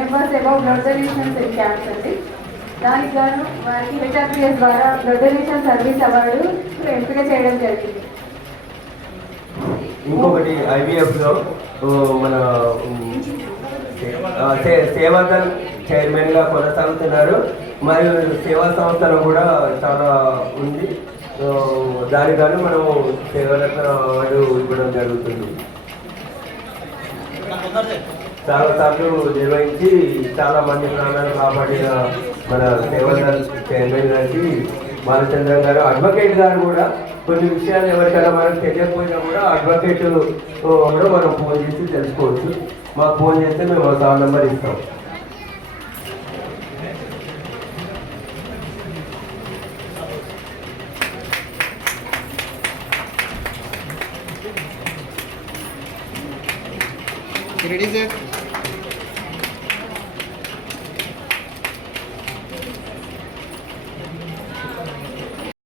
members above blood donations in camps అండి. దానికి గాను వారికి HRPS ద్వారా బ్లడ్ డొనేషన్ సర్వీస్ అవార్డు ఎంపిక చేయడం జరిగింది. ఇంకొకటి IVFలో మన సేవాదల్ చైర్మన్గా కొనసాగుతున్నారు. మరియు సేవా సంస్థలు కూడా చాలా ఉంది. దానికను మనం సేవరత్న అవార్డు ఇవ్వడం జరుగుతుంది. చాలాసార్లు నిర్వహించి చాలా మంది ప్రాణాలు కాపాడిన మన సేవాదల్ చైర్మన్ గారికి బాలచంద్ర గారు, అడ్వకేట్ గారు కూడా కొన్ని విషయాలు ఎవరికైనా మనకు తెలియకపోయినా కూడా అడ్వకేట్ కూడా మనం ఫోన్ చేసి తెలుసుకోవచ్చు. మాకు ఫోన్ చేస్తే మేము ఆ సార్ నెంబర్ ఇస్తాం. Ready, sir?